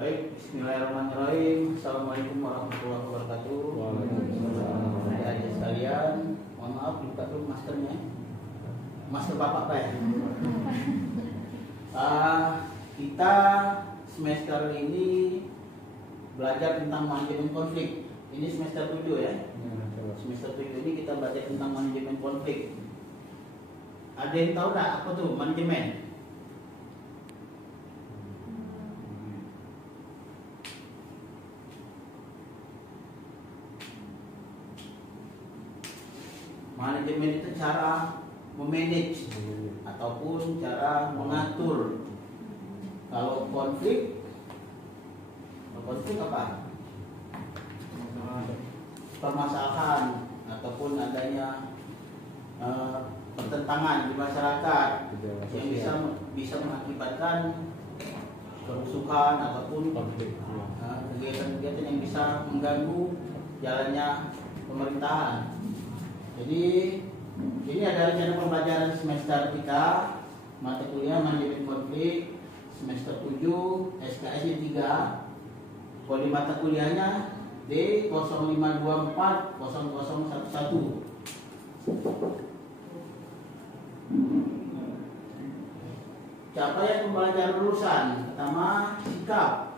Baik, bismillahirrahmanirrahim. Assalamualaikum warahmatullahi wabarakatuh. Adik-adik sekalian, mohon maaf buka dulu maskernya. Masker bapak Pak ya. Kita semester ini belajar tentang manajemen konflik. Ini semester 7 ya. Semester 7 ini kita belajar tentang manajemen konflik. Ada yang tahu tak apa tuh manajemen? Manajemen itu cara memanage ataupun cara mengatur. Kalau konflik apa? Permasalahan ataupun adanya pertentangan di masyarakat yang bisa mengakibatkan kerusuhan ataupun kegiatan-kegiatan yang bisa mengganggu jalannya pemerintahan. Jadi ini adalah rencana pembelajaran semester kita, mata kuliah manajemen konflik semester 7 SKS 3. Kode mata kuliahnya D05240011. Capaian pembelajaran lulusan pertama, sikap.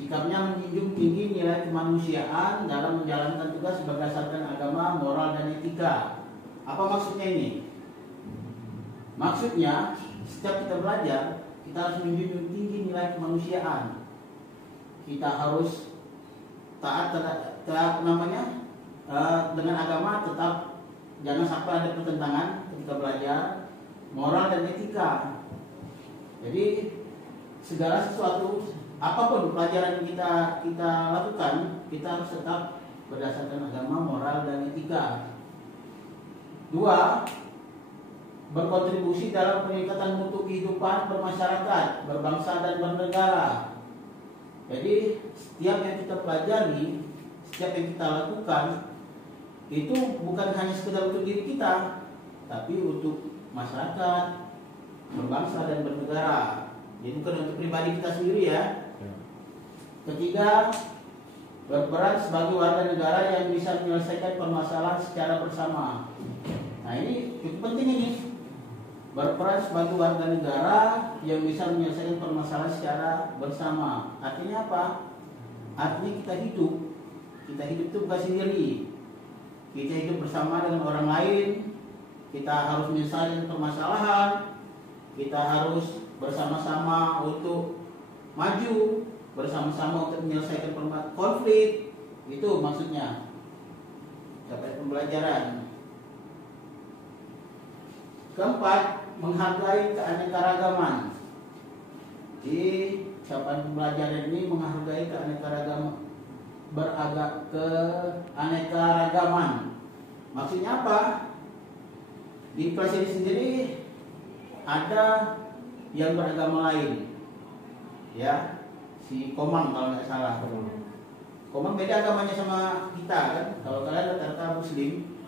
Sikapnya menjunjung tinggi nilai kemanusiaan dalam menjalankan tugas berdasarkan agama, moral, dan etika. Apa maksudnya ini? Maksudnya, setiap kita belajar, kita harus menjunjung tinggi nilai kemanusiaan. Kita harus taat dengan agama, tetap jangan sampai ada pertentangan ketika belajar, moral dan etika. Jadi segala sesuatu, apapun pelajaran kita lakukan, kita harus tetap berdasarkan agama, moral, dan etika. 2. Berkontribusi dalam peningkatan mutu kehidupan bermasyarakat, berbangsa, dan bernegara. Jadi setiap yang kita pelajari, setiap yang kita lakukan, itu bukan hanya sekedar untuk diri kita, tapi untuk masyarakat, berbangsa, dan bernegara. Jadi bukan untuk pribadi kita sendiri ya. Ketiga, berperan sebagai warga negara yang bisa menyelesaikan permasalahan secara bersama. Nah ini cukup penting ini. Berperan sebagai warga negara yang bisa menyelesaikan permasalahan secara bersama. Artinya apa? Artinya kita hidup itu bukan sendiri. Kita hidup bersama dengan orang lain. Kita harus menyelesaikan permasalahan. Kita harus bersama-sama untuk maju, bersama-sama untuk menyelesaikan konflik. Itu maksudnya capaian pembelajaran. Keempat, menghargai keanekaragaman. Di capaian pembelajaran ini menghargai keanekaragaman. Maksudnya apa? Di kelas ini sendiri ada yang beragama lain, ya, si Komang kalau nggak salah. Komang beda agamanya sama kita kan. Kalau kalian rata-rata Muslim,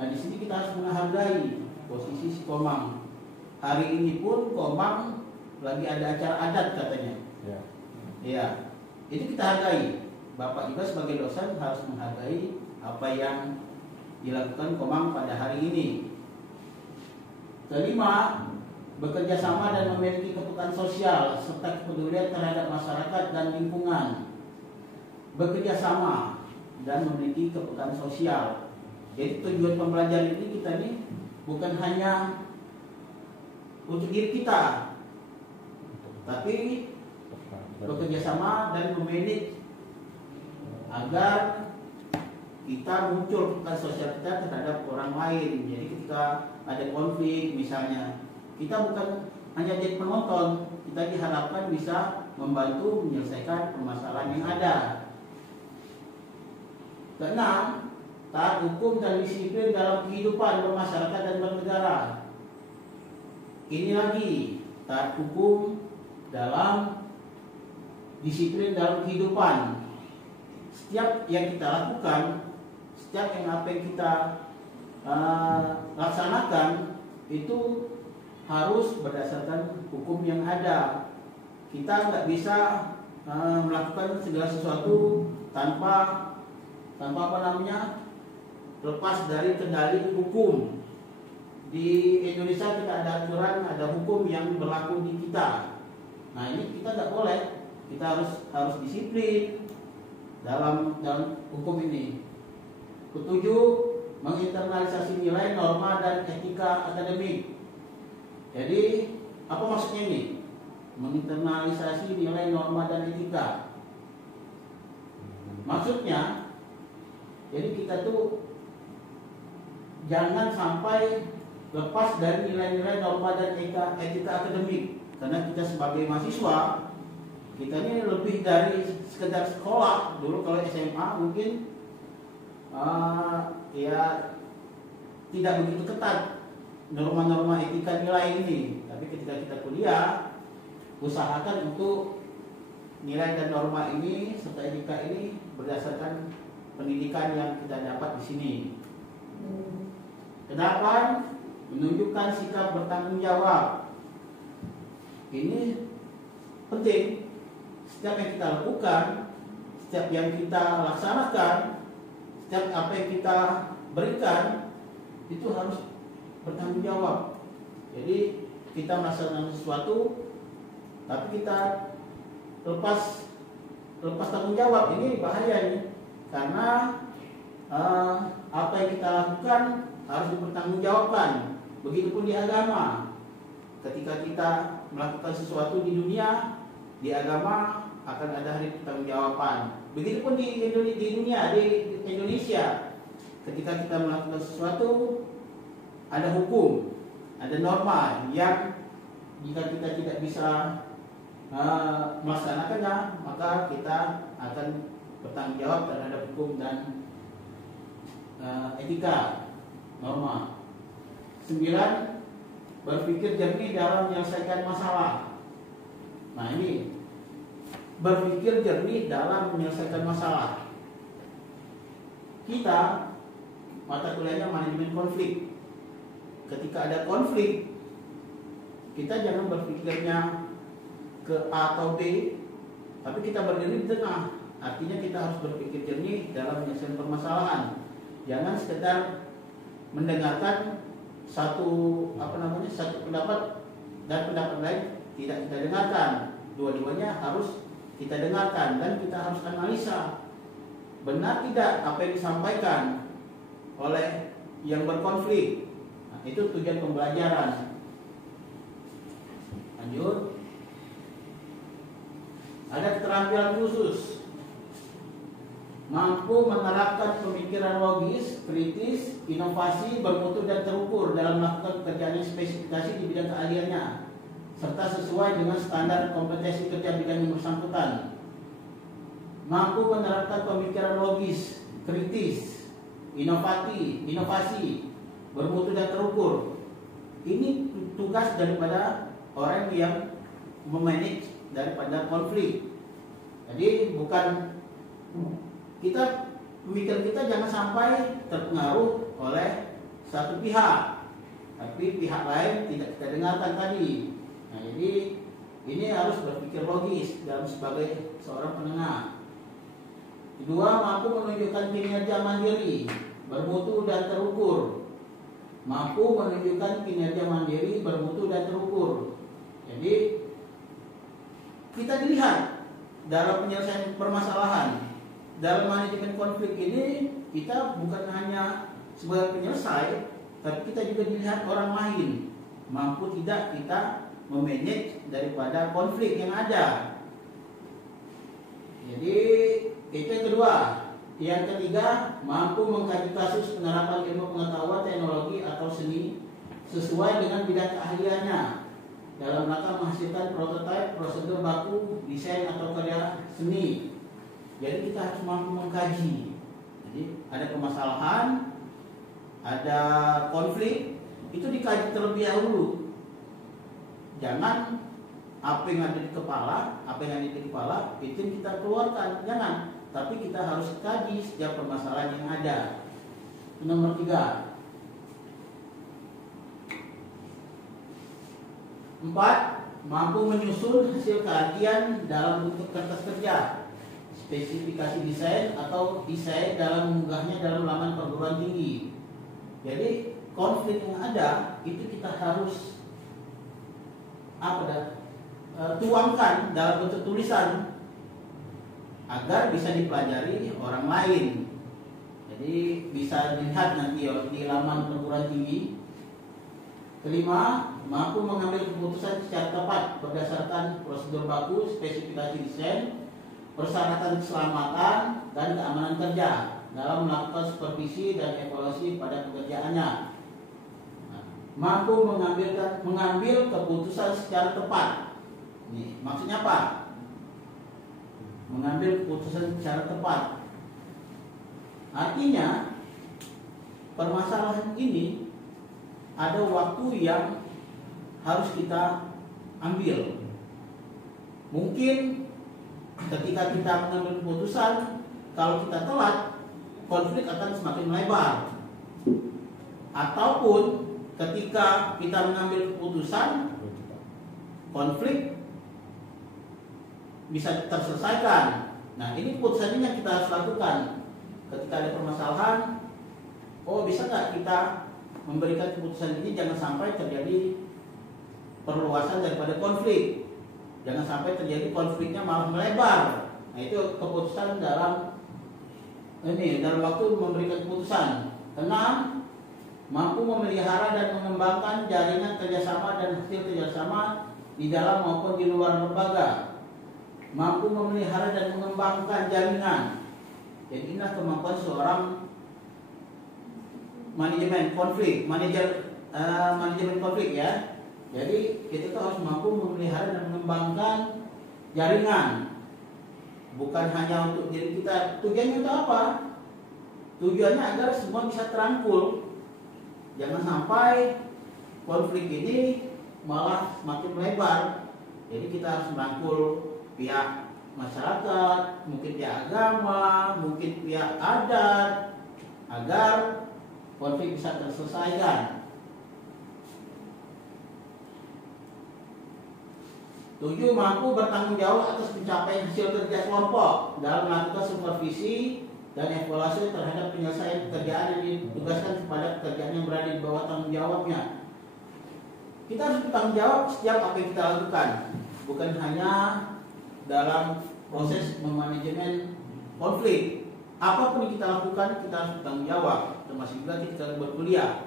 nah di sini kita harus menghargai posisi si Komang. Hari ini pun Komang lagi ada acara adat katanya. Ya, itu kita hargai. Bapak juga sebagai dosen harus menghargai apa yang dilakukan Komang pada hari ini. Kelima, bekerja sama dan memiliki kepekaan sosial serta kepedulian terhadap masyarakat dan lingkungan. Bekerja sama dan memiliki kepekaan sosial. Jadi tujuan pembelajaran ini kita ini bukan hanya untuk diri kita, tapi bekerja sama dan memanage agar kita muncul kepekaan sosial kita terhadap orang lain. Jadi ketika ada konflik misalnya, kita bukan hanya jadi penonton, kita diharapkan bisa membantu menyelesaikan permasalahan yang ada. Keenam, taat hukum dan disiplin dalam kehidupan bermasyarakat dan bernegara. Ini lagi, taat hukum dalam disiplin dalam kehidupan. Setiap yang kita lakukan, setiap yang kita laksanakan itu harus berdasarkan hukum yang ada. Kita nggak bisa melakukan segala sesuatu tanpa lepas dari kendali hukum. Di Indonesia kita ada aturan, ada hukum yang berlaku di kita. Nah ini kita nggak boleh, kita harus disiplin dalam hukum ini. Ketujuh, menginternalisasi nilai, norma, dan etika akademik. Jadi apa maksudnya ini? Menginternalisasi nilai, norma, dan etika. Maksudnya, jadi kita tuh jangan sampai lepas dari nilai-nilai, norma, dan etika akademik. Karena kita sebagai mahasiswa, kita ini lebih dari sekedar sekolah. Dulu kalau SMA mungkin ya tidak begitu ketat norma-norma etika nilai ini. Tapi ketika kita kuliah, usahakan untuk nilai dan norma ini serta etika ini berdasarkan pendidikan yang kita dapat di sini. Kedelapan, menunjukkan sikap bertanggung jawab. Ini penting. Setiap yang kita lakukan, setiap yang kita laksanakan, setiap apa yang kita berikan, itu harus bertanggung jawab. Jadi kita melaksanakan sesuatu, tapi kita lepas tanggung jawab, ini bahaya ini. Karena apa yang kita lakukan harus dipertanggungjawabkan. Begitupun di agama. Ketika kita melakukan sesuatu di dunia, di agama akan ada hari pertanggungjawaban. Begitupun di dunia, di Indonesia. Ketika kita melakukan sesuatu, ada hukum, ada norma yang jika kita tidak bisa melaksanakannya, maka kita akan bertanggung jawab terhadap hukum dan etika, norma. 9, berpikir jernih dalam menyelesaikan masalah. Nah ini, berpikir jernih dalam menyelesaikan masalah. Kita mata kuliahnya manajemen konflik. Ketika ada konflik, kita jangan berpikirnya ke A atau B, tapi kita berdiri di tengah. Artinya kita harus berpikir jernih dalam menyelesaikan permasalahan. Jangan sekedar mendengarkan satu pendapat dan pendapat lain tidak kita dengarkan. Dua-duanya harus kita dengarkan dan kita harus analisa benar tidak apa yang disampaikan oleh yang berkonflik. Nah, itu tujuan pembelajaran. Lanjut. Ada keterampilan khusus. Mampu menerapkan pemikiran logis, kritis, inovasi, bermutu dan terukur dalam melakukan pekerjaan yang spesifikasi di bidang keahliannya, serta sesuai dengan standar kompetensi kerja bidang yang bersangkutan. Mampu menerapkan pemikiran logis, kritis, inovasi, bermutu dan terukur. Ini tugas daripada orang yang memanage daripada konflik. Jadi bukan pemikiran kita jangan sampai terpengaruh oleh satu pihak, tapi pihak lain tidak kita dengarkan tadi. Nah, jadi ini harus berpikir logis dalam sebagai seorang penengah. Kedua, mampu menunjukkan kinerja mandiri, bermutu dan terukur. Mampu menunjukkan kinerja mandiri, bermutu dan terukur. Jadi kita dilihat dalam penyelesaian permasalahan. Dalam manajemen konflik ini kita bukan hanya sebagai penyelesai, tapi kita juga dilihat orang lain. Mampu tidak kita memanage daripada konflik yang ada. Jadi itu yang kedua. Yang ketiga, mampu mengkaji kasus penerapan ilmu pengetahuan, teknologi atau seni sesuai dengan bidang keahliannya dalam rangka menghasilkan prototipe, prosedur baku, desain atau karya seni. Jadi kita harus mampu mengkaji. Jadi ada permasalahan, ada konflik, itu dikaji terlebih dahulu. Jangan apa yang ada di kepala, itu yang kita keluarkan. Jangan, tapi kita harus kaji setiap permasalahan yang ada. Nomor 3. 4. mampu menyusun hasil kajian dalam bentuk kertas kerja, spesifikasi desain atau desain dalam mengunggahnya dalam laman perguruan tinggi. Jadi konflik yang ada itu kita harus tuangkan dalam bentuk tulisan agar bisa dipelajari orang lain. Jadi bisa dilihat nanti di laman perguruan tinggi. Kelima, mampu mengambil keputusan secara tepat berdasarkan prosedur baku, spesifikasi desain, persyaratan keselamatan dan keamanan kerja dalam melakukan supervisi dan evaluasi pada pekerjaannya. Mampu mengambil keputusan secara tepat. Ini maksudnya apa? Mengambil keputusan secara tepat. Artinya permasalahan ini ada waktu yang harus kita ambil. Mungkin ketika kita mengambil keputusan, kalau kita telat, konflik akan semakin melebar. Ataupun ketika kita mengambil keputusan, konflik bisa terselesaikan. Nah, ini keputusan ini yang kita harus lakukan. Ketika ada permasalahan, bisa nggak kita memberikan keputusan ini, jangan sampai terjadi perluasan daripada konflik, jangan sampai terjadi konfliknya malah melebar. Nah, itu keputusan dalam waktu memberikan keputusan. Keenam, mampu memelihara dan mengembangkan jaringan kerjasama dan hasil kerjasama di dalam maupun di luar lembaga. Mampu memelihara dan mengembangkan jaringan. Jadi inilah kemampuan seorang manajemen konflik ya. Jadi kita tuh harus mampu memelihara dan mengembangkan jaringan, bukan hanya untuk diri kita. Tujuannya itu apa? Tujuannya agar semua bisa terangkul. Jangan sampai konflik ini malah semakin melebar. Jadi kita harus merangkul pihak masyarakat, mungkin pihak agama, mungkin pihak adat, agar konflik bisa terselesaikan. 7. Mampu bertanggung jawab atas pencapaian hasil kerja kelompok dalam melakukan supervisi dan evaluasi terhadap penyelesaian pekerjaan yang ditugaskan kepada pekerjaan yang berada di bawah tanggung jawabnya. Kita harus bertanggung jawab setiap apa yang kita lakukan, bukan hanya dalam proses memanajemen konflik. Apapun yang kita lakukan, kita harus bertanggung jawab. Termasuk juga kita berkuliah,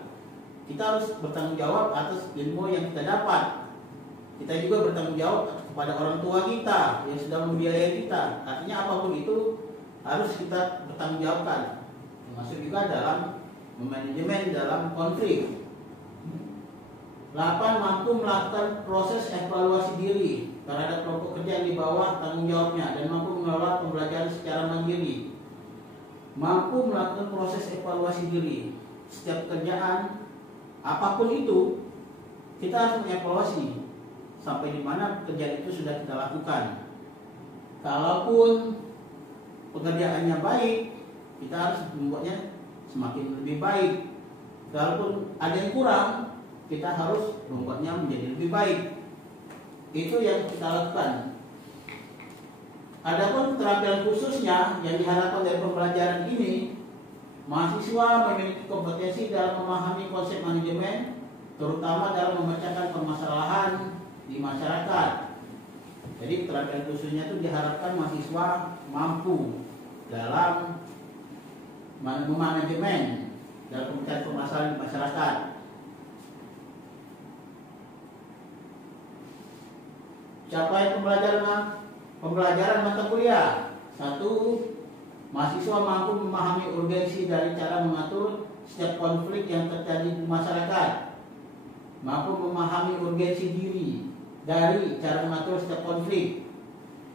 kita harus bertanggung jawab atas ilmu yang kita dapat. Kita juga bertanggung jawab kepada orang tua kita yang sudah membiayai kita. Artinya apapun itu harus kita bertanggung jawabkan. Termasuk juga dalam memanajemen dalam konflik. 8. Mampu melakukan proses evaluasi diri terhadap kelompok kerja yang di bawah tanggung jawabnya dan mampu mengelola pembelajaran secara mandiri. Mampu melakukan proses evaluasi diri. Setiap pekerjaan apapun itu, kita harus mengevaluasi sampai di mana pekerjaan itu sudah kita lakukan. Kalaupun pekerjaannya baik, kita harus membuatnya semakin lebih baik. Kalaupun ada yang kurang, kita harus membuatnya menjadi lebih baik. Itu yang kita lakukan. Adapun keterampilan khususnya yang diharapkan dari pembelajaran ini, mahasiswa memiliki kompetensi dalam memahami konsep manajemen, terutama dalam memecahkan permasalahan di masyarakat. Jadi keterampilan khususnya itu diharapkan mahasiswa mampu dalam memanajemen dalam memecahkan permasalahan di masyarakat. Capaian pembelajaran mata kuliah. 1. Mahasiswa mampu memahami urgensi dari cara mengatur setiap konflik yang terjadi di masyarakat. Mampu memahami urgensi diri dari cara mengatur setiap konflik.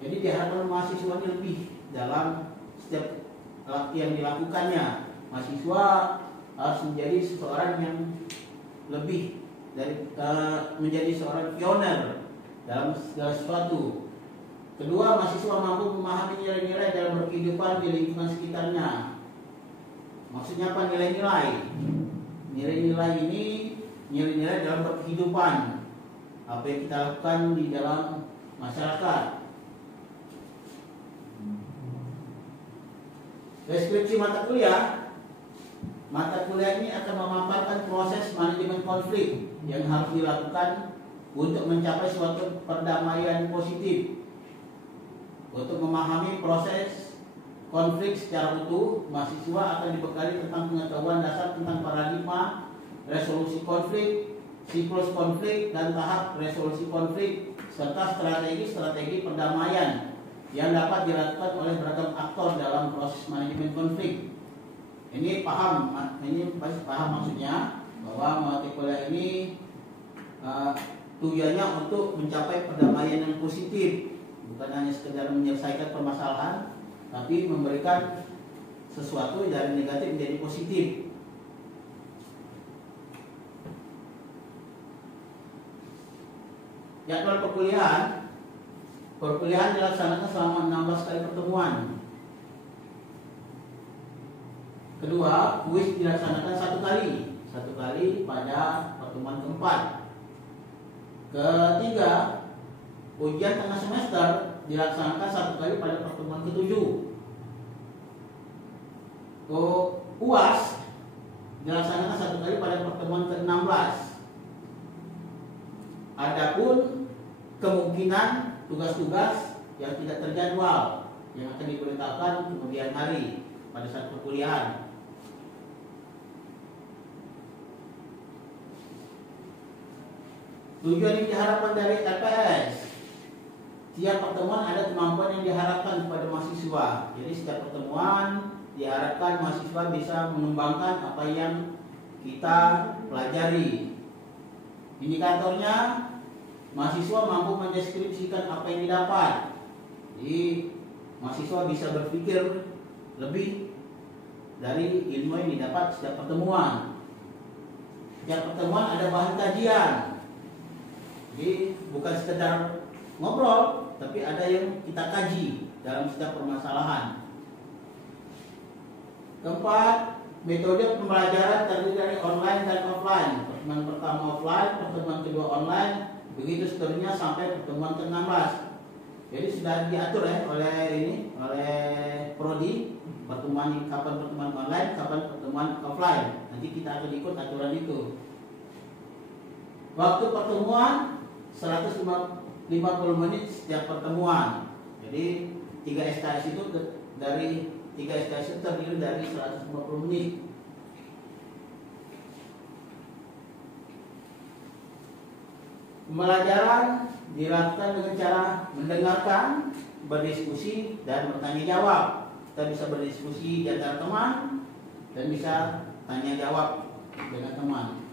Jadi diharapkan mahasiswa lebih dalam setiap yang dilakukannya. Mahasiswa harus menjadi seseorang yang lebih dari menjadi seorang pioner dalam segala sesuatu. Kedua, mahasiswa mampu memahami nilai-nilai dalam berkehidupan di lingkungan sekitarnya. Maksudnya apa nilai-nilai? Nilai-nilai ini nilai-nilai dalam berkehidupan. apa yang kita lakukan di dalam masyarakat. Deskripsi mata kuliah ini akan memaparkan proses manajemen konflik yang harus dilakukan untuk mencapai suatu perdamaian positif. Untuk memahami proses konflik secara utuh, mahasiswa akan dibekali tentang pengetahuan dasar tentang paradigma resolusi konflik, siklus konflik, dan tahap resolusi konflik, serta strategi-strategi perdamaian yang dapat dilakukan oleh beragam aktor dalam proses manajemen konflik. Ini paham maksudnya bahwa mata kuliah ini tujuannya untuk mencapai perdamaian yang positif, bukan hanya sekedar menyelesaikan permasalahan, tapi memberikan sesuatu dari negatif menjadi positif. Jadwal perkuliahan dilaksanakan selama 16 kali pertemuan. Kedua, kuis dilaksanakan satu kali pada pertemuan keempat. Ketiga, ujian tengah semester dilaksanakan satu kali pada pertemuan ketujuh. UAS dilaksanakan satu kali pada pertemuan ke-16. Adapun kemungkinan tugas-tugas yang tidak terjadwal yang akan diberitakan kemudian hari pada saat perkuliahan. Tujuan yang diharapkan dari LPS. Setiap pertemuan ada kemampuan yang diharapkan kepada mahasiswa. Jadi setiap pertemuan diharapkan mahasiswa bisa mengembangkan apa yang kita pelajari. Indikatornya, mahasiswa mampu mendeskripsikan apa yang didapat. Jadi mahasiswa bisa berpikir lebih dari ilmu yang didapat setiap pertemuan. Setiap pertemuan ada bahan kajian. Jadi bukan sekedar ngobrol, tapi ada yang kita kaji dalam setiap permasalahan. Keempat, metode pembelajaran terdiri dari online dan offline. Pertemuan pertama offline, pertemuan kedua online, begitu seterusnya sampai pertemuan ke-16. Jadi sudah diatur oleh prodi, kapan pertemuan online, kapan pertemuan offline. Nanti kita akan ikut aturan itu. Waktu pertemuan 150 menit setiap pertemuan. Jadi 3 SKS itu terdiri dari 150 menit. Pembelajaran dilakukan dengan cara mendengarkan, berdiskusi, dan bertanya jawab. Kita bisa berdiskusi di antara teman dan bisa tanya jawab dengan teman.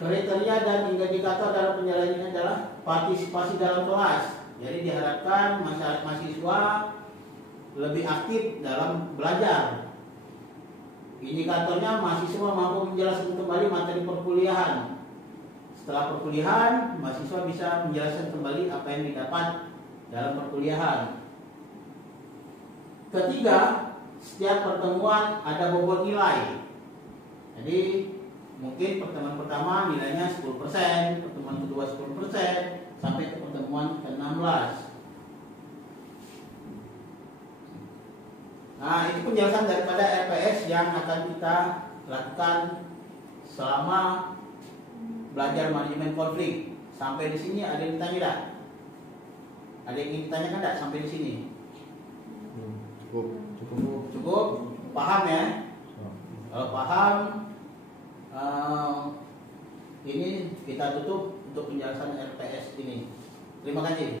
Kriteria dan indikator dalam penjelasannya adalah partisipasi dalam kelas. Jadi diharapkan mahasiswa lebih aktif dalam belajar. Indikatornya, mahasiswa mampu menjelaskan kembali materi perkuliahan. Setelah perkuliahan, mahasiswa bisa menjelaskan kembali apa yang didapat dalam perkuliahan. Ketiga, setiap pertemuan ada bobot nilai. Jadi mungkin pertemuan pertama nilainya 10%, pertemuan kedua 10%, sampai ke pertemuan ke-16. Nah, itu penjelasan daripada RPS yang akan kita lakukan selama belajar manajemen konflik. Sampai di sini ada yang ditanya tidak? Ada yang ingin ditanyakan tidak sampai di sini? Cukup. Paham ya? Kalau paham, ini kita tutup untuk penjelasan RPS ini. Terima kasih.